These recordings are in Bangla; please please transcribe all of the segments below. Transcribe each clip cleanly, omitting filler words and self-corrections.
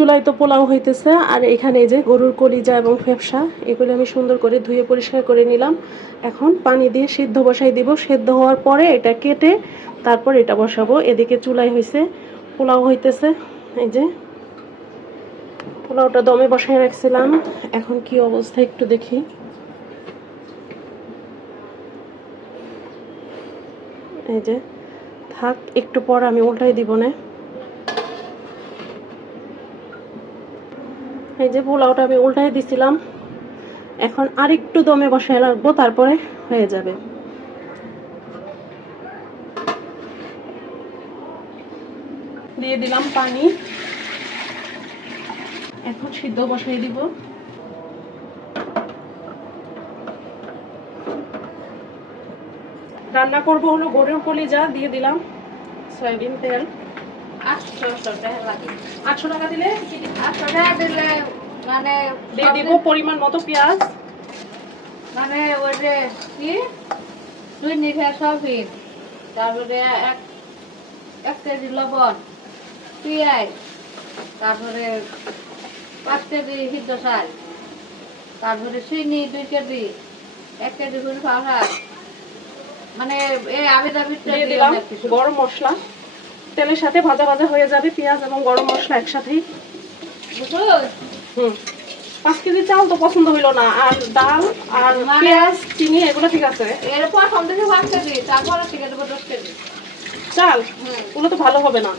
চুলায় তো পোলাও হইতেছে, আর এখানে এই যে গরুর কলিজা এবং ফেফসা, এগুলো আমি সুন্দর করে ধুয়ে পরিষ্কার করে নিলাম। এখন পানি দিয়ে সিদ্ধ বসাই দিব। সিদ্ধ হওয়ার পরে এটা কেটে তারপর এটা বসাবো। এদিকে চুলায় হয়েছে, পোলাও হইতেছে। এই যে পোলাওটা দমে বসাই রাখছিলাম, এখন কি অবস্থা একটু দেখি। এই যে থাক, একটু পর আমি উল্টাই দিব না। এই যে পোলাওটা আমি উল্টাই দিছিলাম, এখন আরেকটু দমে বসায় রাখবো, তারপরে হয়ে যাবে। দিয়ে দিলাম পানি, এখন সিদ্ধ বসাই দিব। রান্না করবো হলো গরুর কলিজা, দিয়ে দিলাম সয়াবিন তেল। 800 টাকা লাগে। 800 টাকা দিলে 800 টাকা দিলে মানে দিয়ে দিব পরিমাণ মতো পেঁয়াজ, মানে ওই যে কি 2 নিভে সয়াবিন, তারপরে এক কেজি লবণ, পেঁয়াজ, তারপরে 5 কেজি সিদ্ধ চাল, তারপরে চিনি 2 কেজি, 1 কেজি করে পাউডার, মানে এই আবিদাবি দিয়ে দিলাম গরম মশলা। তেলের সাথে ভাজা ভাজা হয়ে যাবে পেঁয়াজ এবং গরম মশলা একসাথেই। 5 কেজি চাল তো পছন্দ হইলো না, আর ডাল আর পেঁয়াজ চিনি এগুলো ঠিক আছে। এর প্রথম থেকে 5 কেজি, তারপরে থেকে দেবো 10 কেজি চাল। ওগুলো তো ভালো হবে না।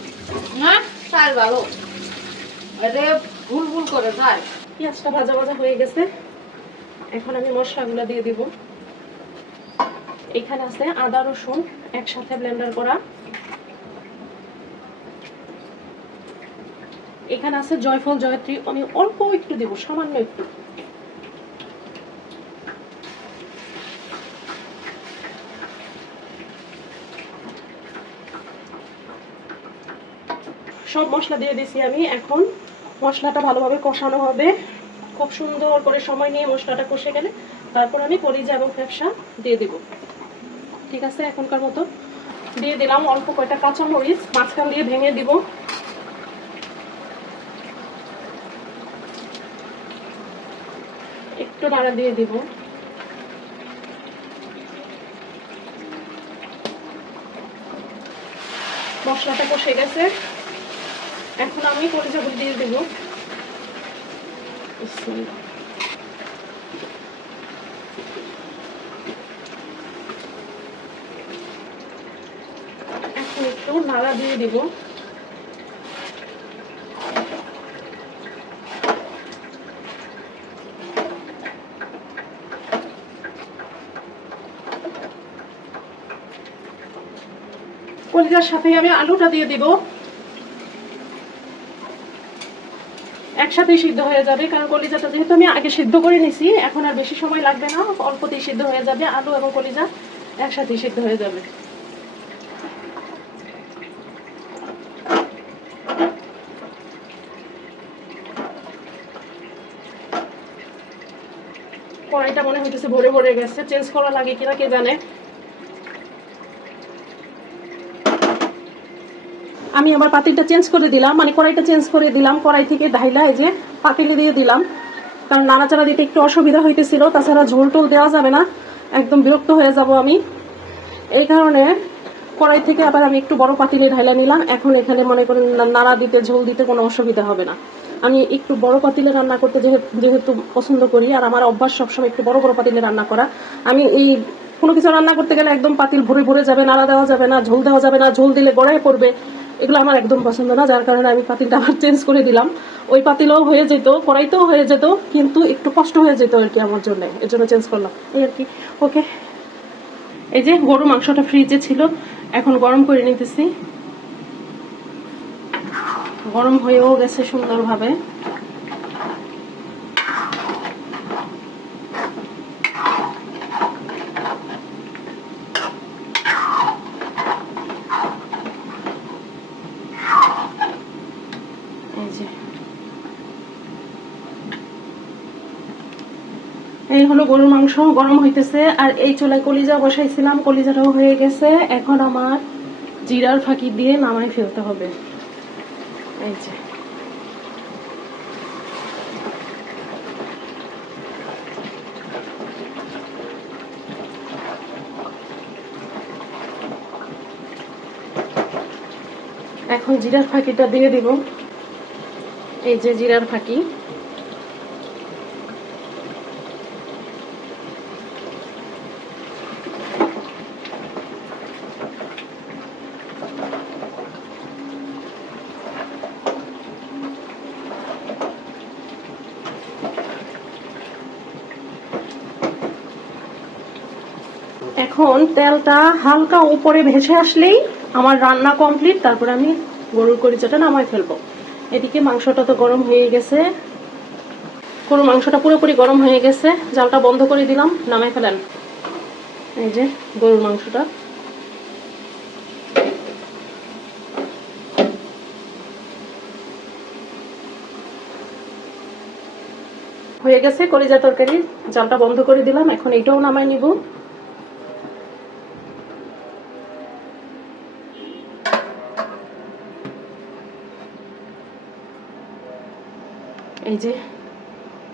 না চাল ভালো, এটা ভুল ভুল করে চাল। পেঁয়াজটা ভাজা ভাজা হয়ে গেছে, এখন আমি মশলাগুলো দিয়ে দিব। এখানে আছে আদা রসুন একসাথে ব্লেন্ডার করা, এখানে আছে জয়ফল জয়ত্রী, আমি অল্প একটু দেব, সামান্য একটু। সব মশলা দিয়ে দিছি আমি। এখন মশলাটা ভালোভাবে কষানো হবে, খুব সুন্দর করে সময় নিয়ে মশলাটা কষে গেলে তারপর আমি কলিজা এবং ফেফসা দিয়ে দেব। ঠিক আছে, এখনকার মতো দিয়ে দিলাম অল্প কয়টা কাঁচামরিচ, মাঝখান দিয়ে ভেঙে দিব। একটু নাড়া দিয়ে দিব। মশলাটা কষে গেছে, এখন আমি কলিজাগুলো দিয়ে দেব। এখন একটু নাড়া দিয়ে দিব। কলিজার সাথে আমি আলুটা দিয়ে দিব, একসাথে সিদ্ধ হয়ে যাবে, কারণ কলিজাটা যেহেতু আমি আগে সিদ্ধ করে নিছি, এখন আর বেশি সময় লাগবে না, অল্পতেই সিদ্ধ হয়ে যাবে। আলু এবং কলিজা একসাথে সিদ্ধ হয়ে যাবে। কড়াইটা মনে হইতেছে ভরে ভরে গেছে, চেঞ্জ করা লাগে কিনা কে জানে। আমি আবার পাতিলটা চেঞ্জ করে দিলাম, মানে কড়াইটা চেঞ্জ করে দিলাম। কড়াই থেকে ঢাইলা এই যে পাতিলে দিয়ে দিলাম, কারণ নাড়াচাড়া দিতে একটু অসুবিধা হইতেছিল, তাছাড়া ঝোল টোল দেওয়া যাবে না, একদম বিরক্ত হয়ে যাব আমি। এই কারণে কড়াই থেকে আবার আমি একটু বড় পাতিলে ঢাইলা নিলাম। এখন এখানে মনে করেন নাড়া দিতে ঝোল দিতে কোনো অসুবিধা হবে না। আমি একটু বড় পাতিলে রান্না করতে যেহেতু পছন্দ করি, আর আমার অভ্যাস সবসময় একটু বড় বড় পাতিলে রান্না করা। আমি এই কোনো কিছু রান্না করতে গেলে একদম পাতিল ভরে ভরে যাবে, নাড়া দেওয়া যাবে না, ঝোল দেওয়া যাবে না, ঝোল দিলে গড়ায় পড়বে, এগুলো আমার একদম পছন্দ না। যার কারণে আমি পাতিলটা আবার চেঞ্জ করে দিলাম। ওই পাতিলেও হয়ে যেত, কড়াইতেও হয়ে যেত, কিন্তু একটু কষ্ট হয়ে যেত আর কি আমার জন্য, এর জন্য চেঞ্জ করলাম এই আর কি। ওকে, এই যে গরু মাংসটা ফ্রিজে ছিল, এখন গরম করে নিতেছি। গরম হয়েও গেছে সুন্দরভাবে। এই হলো গরুর মাংস, গরম হইতেছে। আর এই চুলায় কলিজা বসাইছিলাম, কলিজাটাও হয়ে গেছে। এখন আমার জিরার ফাঁকি দিয়ে নামাই ফেলতে হবে। এই যে এখন জিরার ফাঁকিটা দিয়ে দিব। এই যে জিরার ফাঁকি। এখন তেলটা হালকা উপরে ভেসে আসলেই আমার রান্না কমপ্লিট। তারপর আমি গরুর কলিজাটা নামাই ফেলবো। এদিকে মাংসটা তো গরম হয়ে গেছে, গরুর মাংসটা পুরোপুরি গরম হয়ে গেছে। জালটা বন্ধ করে দিলাম, নামাই ফেলেন। এই যে গরুর মাংসটা হয়ে গেছে। কলিজা তরকারি জালটা বন্ধ করে দিলাম, এখন এটাও নামাই নিব। এই যে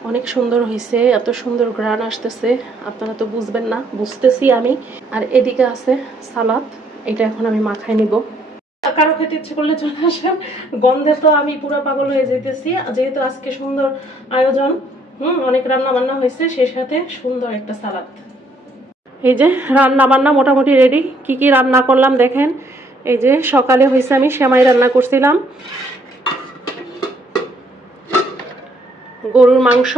অনেক সুন্দর হয়েছে, এত সুন্দর ঘ্রাণ আসতেছে, আপনারা তো বুঝবেন না, বুঝতেছি আমি। আর এদিকে আছে সালাদ, এটা এখন আমি মাখাই নিব। কারো খেতে ইচ্ছে করলে চলে আসেন, গন্ধে তো আমি পুরো পাগল হয়ে যেতেছি। যেহেতু আজকে সুন্দর আয়োজন, অনেক রান্না বান্না হয়েছে, সেই সাথে সুন্দর একটা সালাদ। এই যে রান্না বান্না মোটামুটি রেডি। কি কি রান্না করলাম দেখেন। এই যে সকালে হয়েছে আমি সেমাই রান্না করছিলাম, গরুর মাংস,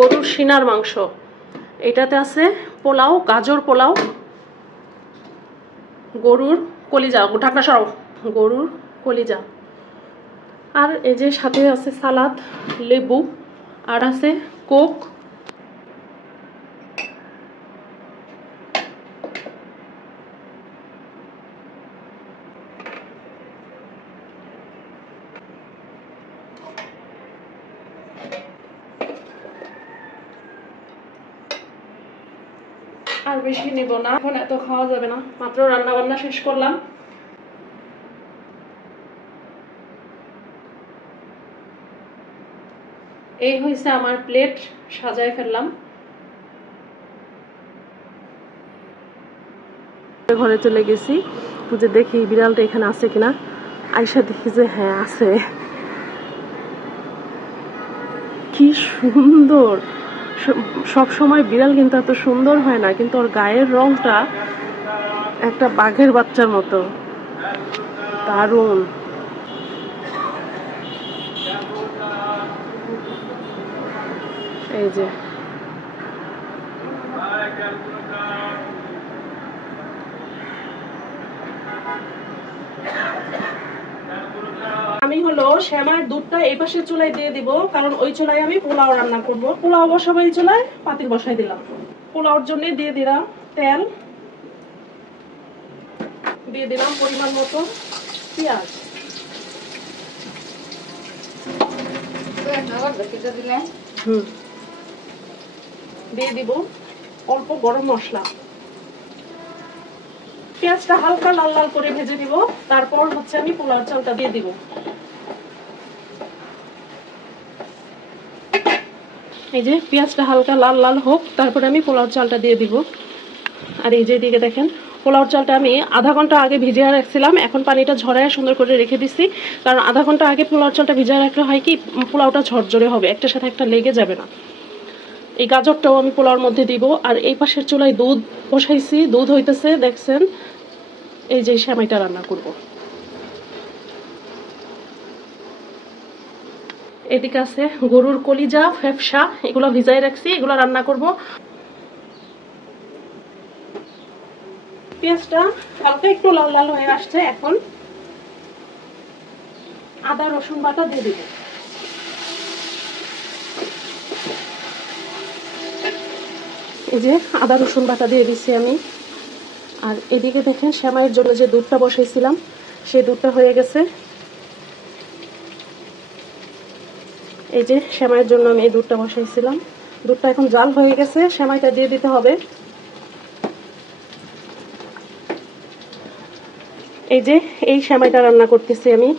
গরুর সিনার মাংস। এটাতে আছে পোলাও, গাজর পোলাও, গরুর কলিজা, ঢাকনা সরাও, গরুর কলিজা। আর এই যে সাথে আছে সালাদ, লেবু, আর আছে কোক। আর বেশি নিব না, এখন এত খাওয়া যাবে না, মাত্র রান্না বান্না শেষ করলাম। এই হয়েছে আমার প্লেট, সাজায় ফেললাম। ঘরে চলে গেছি, যে দেখি বিড়ালটা এখানে আছে কিনা। আয়সা দেখি যে হ্যাঁ আছে। কি সুন্দর! সব সময় বিড়াল কিন্তু এত সুন্দর হয় না, কিন্তু ওর গায়ের রংটা একটা বাঘের বাচ্চার মতো, দারুণ। এই যে আমি হলো শ্যামার দুধটা এই পাশে চুলায় দিয়ে দিব, কারণ ওই চুলায় আমি পোলাও রান্না করব। পোলাও বসাবো এই চুলায়, পাতিল বসাই দিলাম। পোলাওর জন্য দিয়ে দিলাম তেল, দিয়ে দিলাম পরিমাণ মতো পেঁয়াজ, দিয়ে দিব অল্প গরম মশলা। পেঁয়াজটা হালকা লাল লাল করে ভেজে দিব, তারপর হচ্ছে আমি পোলাও চালটা দিয়ে দিব। এই যে পেঁয়াজটা হালকা লাল লাল হোক, তারপরে আমি পোলাও চালটা দিয়ে দিব। আর এই যে দিকে দেখেন, পোলাও চালটা আমি আধা ঘন্টা আগে ভিজিয়ে রাখছিলাম, এখন পানিটা ঝরায় সুন্দর করে রেখে দিচ্ছি। কারণ আধা ঘন্টা আগে পোলাও চালটা ভিজিয়ে রাখলে হয় কি, পোলাওটা ঝরঝরে হবে, একটার সাথে একটা লেগে যাবে না। এই গাজরটাও আমি পোলাওর মধ্যে দিব। আর এই পাশের চুলায় দুধ বসাইছি, দুধ হইতেছে দেখছেন। এই যে সেমাইটা রান্না করব। এদিকে আছে গরুর কলিজা, ফেফসা, এগুলো ভিজাই রাখছি, এগুলো রান্না করব। পেঁয়াজটা হালকা একটু লাল লাল হয়ে আসছে, এখন আদা রসুন বাটা দিয়ে দিব। এই যে আদা রসুন বাটা দিয়ে দিচ্ছি আমি। আর এদিকে দেখেন সেমাইয়ের জন্য যে দুধটা বসাইছিলাম, সেই দুধটা হয়ে গেছে। এই যে সেমাইয়ের জন্য আমি এই দুধটা বসাইছিলাম, দুধটা এখন জাল হয়ে গেছে, সেমাইটা দিয়ে দিতে হবে। এই যে এই সেমাইটা রান্না করতেছি আমি,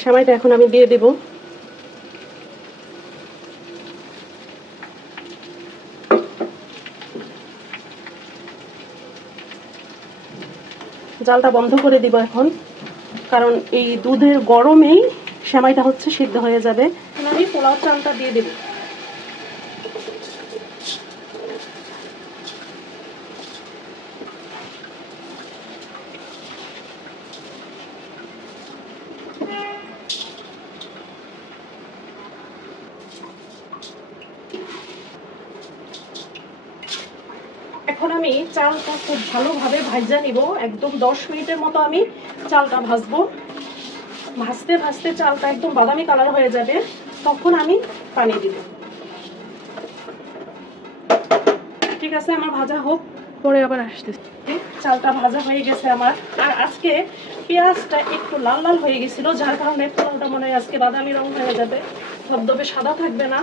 সেমাইটা এখন আমি দিয়ে দিব। জালটা বন্ধ করে দিব এখন, কারণ এই দুধের গরমেই সেমাইটা হচ্ছে সিদ্ধ হয়ে যাবে। এখন আমি পোলাও চালটা দিয়ে দেব। এখন আমি চালটা খুব ভালোভাবে ভাজা নিব, একদম 10 মিনিটের মতো আমি চালটা ভাজবো। ভাজতে ভাজতে চালটা একদম বাদামি কালার হয়ে যাবে, তখন আমি পানি দিব। ঠিক আছে, আমার ভাজা হোক, পরে আবার আসতেছি। চালটা ভাজা হয়ে গেছে আমার। আর আজকে পেঁয়াজটা একটু লাল লাল হয়ে গেছিল, যার কারণে পোলাওটা মনে হয় আজকে বাদামি রং হয়ে যাবে, ধবধবে সাদা থাকবে না,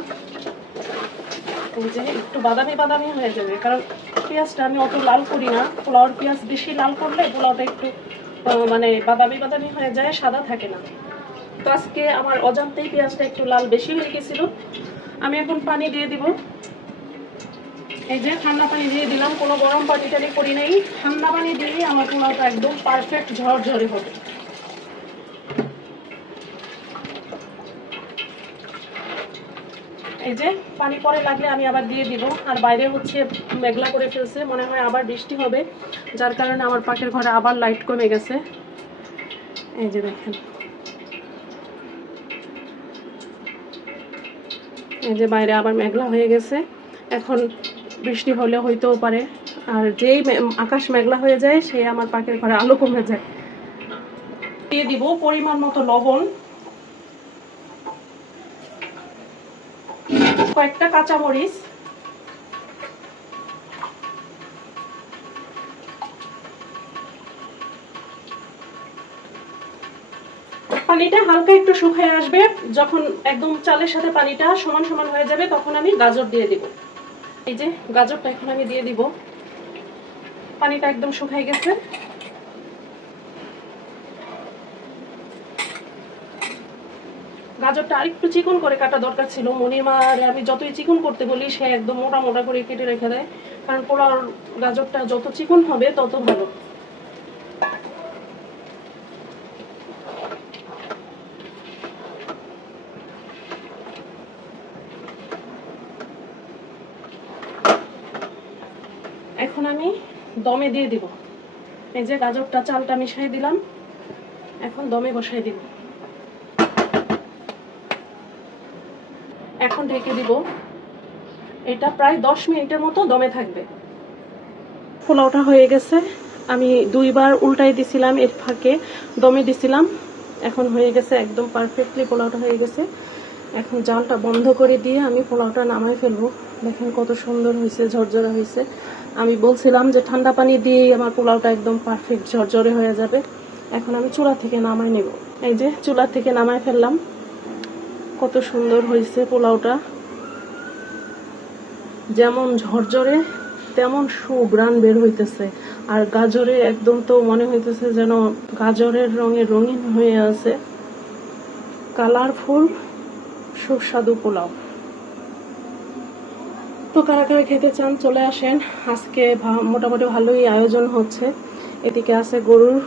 এই যে একটু বাদামি বাদামি হয়ে যাবে। কারণ পেঁয়াজটা আমি অত লাল করি না, পোলাওর পেঁয়াজ বেশি লাল করলে পোলাওটা একটু মানে বাদামি বাদামি হয়ে যায়, সাদা থাকে না। তো আজকে আমার অজান্তেই পেঁয়াজটা একটু লাল বেশি হয়ে গেছিল। আমি এখন পানি দিয়ে দিব। এই যে ঠান্ডা পানি দিয়ে দিলাম, কোনো গরম পানি টানি করি নাই, ঠান্ডা পানি দিয়েই আমার পোলাওটা একদম পারফেক্ট ঝরঝরে হবে। এই যে পানি পরে লাগলে আমি আবার দিয়ে দিব। আর বাইরে হচ্ছে মেঘলা করে ফেলছে, মনে হয় আবার বৃষ্টি হবে, যার কারণে আমার পাশের ঘরে আবার লাইট কমে গেছে। এই যে দেখেন, এই যে বাইরে আবার মেঘলা হয়ে গেছে, এখন বৃষ্টি হলে হইতেও পারে। আর যেই আকাশ মেঘলা হয়ে যায়, সেই আমার পাশের ঘরে আলো কমে যায়। দিয়ে দিব পরিমাণ মতো লবণ, কয়েকটা কাঁচামরিচ, পানিটা হালকা একটু শুকিয়ে আসবে, যখন একদম চালের সাথে পানিটা সমান সমান হয়ে যাবে, তখন আমি গাজর দিয়ে দিব। এই যে গাজরটা এখন আমি দিয়ে দিব। পানিটা একদম শুকিয়ে গেছে। গাজরটা আরেকটু চিকন করে কাটা দরকার ছিল, মনির মা আমি যতই চিকন করতে বলি সে একদম মোটা মোটা করে কেটে রেখে দেয়, কারণ পোলাওর গাজরটা যত চিকন হবে তত ভালো। এখন আমি দমে দিয়ে দিব। এই যে গাজরটা চালটা মিশিয়ে দিলাম, এখন দমে বসাই দিব। এখন ঢেকে দিব, এটা প্রায় 10 মিনিটের মতো দমে থাকবে। পোলাওটা হয়ে গেছে, আমি 2 বার উল্টাই দিছিলাম, এর ফাঁকে দমে দিছিলাম। এখন হয়ে গেছে, একদম পারফেক্টলি পোলাওটা হয়ে গেছে। এখন জালটা বন্ধ করে দিয়ে আমি পোলাওটা নামাই ফেলবো। দেখেন কত সুন্দর হয়েছে, ঝরঝরে হয়েছে। আমি বলছিলাম যে ঠান্ডা পানি দিয়েই আমার পোলাওটা একদম পারফেক্ট ঝরঝরে হয়ে যাবে। এখন আমি চুলা থেকে নামাই নেব। এই যে চুলা থেকে নামাই ফেললাম, কত সুন্দর হয়েছে পোলাওটা, যেমন ঝরঝরে তেমন সুঘ্রাণ বের হইতেছে। আর গাজরে একদম তো মনে হইতেছে যেন গাজরের রঙে রঙিন হয়ে আছে, কালারফুল সুস্বাদু পোলাও। তো কারা কারা খেতে চান চলে আসেন। আজকে মোটামুটি ভালোই আয়োজন হচ্ছে। এদিকে আছে গরুর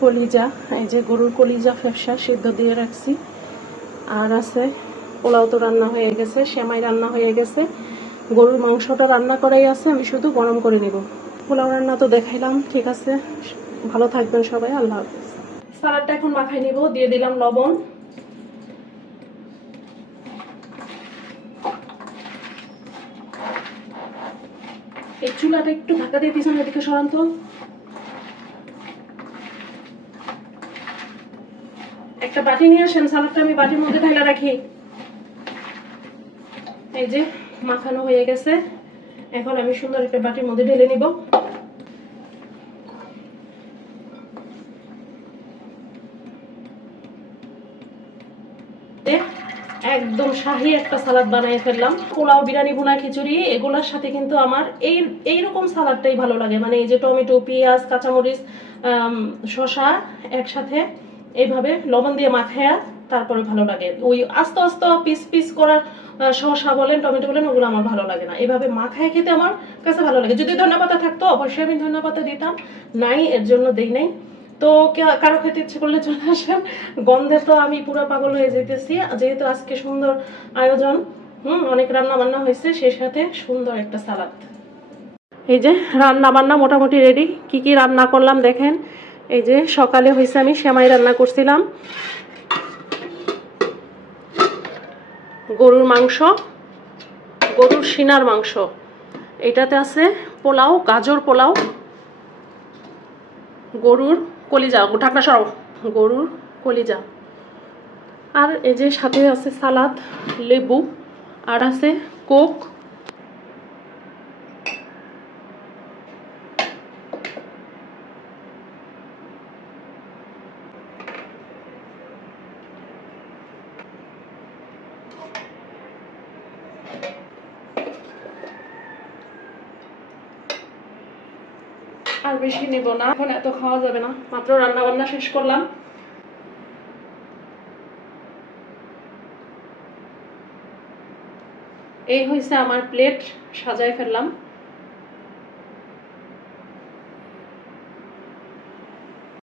কলিজা, এই যে গরুর কলিজা ফেফসা সিদ্ধ দিয়ে রাখছি। আর আছে পোলাও তো রান্না হয়ে গেছে, সেমাই রান্না হয়ে গেছে, গরুর মাংসটা রান্না করাই আছে, আমি শুধু গরম করে নিব। পোলাও রান্না তো দেখাইলাম, ঠিক আছে, ভালো থাকবেন সবাই, আল্লাহ হাফেজ। সালাডটা এখন মাখাই নিব, দিয়ে দিলাম লবণ। এই চুলাটা একটু ঢাকা দিয়ে পিছনে এদিকে সরান তো। একটা বাটি নিয়ে আসেন, সালাডটা আমি বাটির মধ্যে ঢালা রাখি। এই যে মাখানো হয়ে গেছে, এখন আমি সুন্দর একটা বাটির মধ্যে ঢেলে নিব। একদম শাহী একটা সালাদ বানিয়ে ফেললাম। পোলাও, বিরিয়ানি, ভুনা, খিচুড়ি এগুলোর সাথে কিন্তু আমার এইরকম সালাদটাই ভালো লাগে। মানে এই যে টমেটো, পেঁয়াজ, কাঁচামরিচ, শসা একসাথে এইভাবে লবণ দিয়ে মাখায়া তারপরে ভালো লাগে। ওই আস্তে আস্তে পিস পিস করার শসা বলেন টমেটো বলেন ওগুলো আমার ভালো লাগে না। এভাবে মাখায় খেতে আমার কাছে ভালো লাগে। যদি ধনেপাতা থাকতো অবশ্যই আমি ধনেপাতা দিতাম, নাই, এর জন্য দেই নাই। তো কারো খেতে ইচ্ছে করলে চলে আসেন। গন্ধে তো আমি পুরো পাগল হয়ে যেতেছি। যেহেতু আজকে সুন্দর আয়োজন, অনেক রান্না বান্না হয়েছে, সেই সাথে সুন্দর একটা সালাদ। এই যে রান্না বান্না মোটামুটি রেডি। কি কি রান্না করলাম দেখেন। এই যে সকালে হয়েছে আমি সেমাই রান্না করছিলাম, গরুর মাংস, গরুর সিনার মাংস। এটাতে আছে পোলাও, গাজর পোলাও, গরুর কলিজা, ঢাকনা সরাও, গরুর কলিজা। আর এই যে সাথে আছে সালাদ, লেবু, আর আছে কোক। আর বেশি নিব না, এখন এত খাওয়া যাবে না, মাত্র রান্না বান্না শেষ করলাম। এই হয়েছে আমার প্লেট, সাজায় ফেললাম।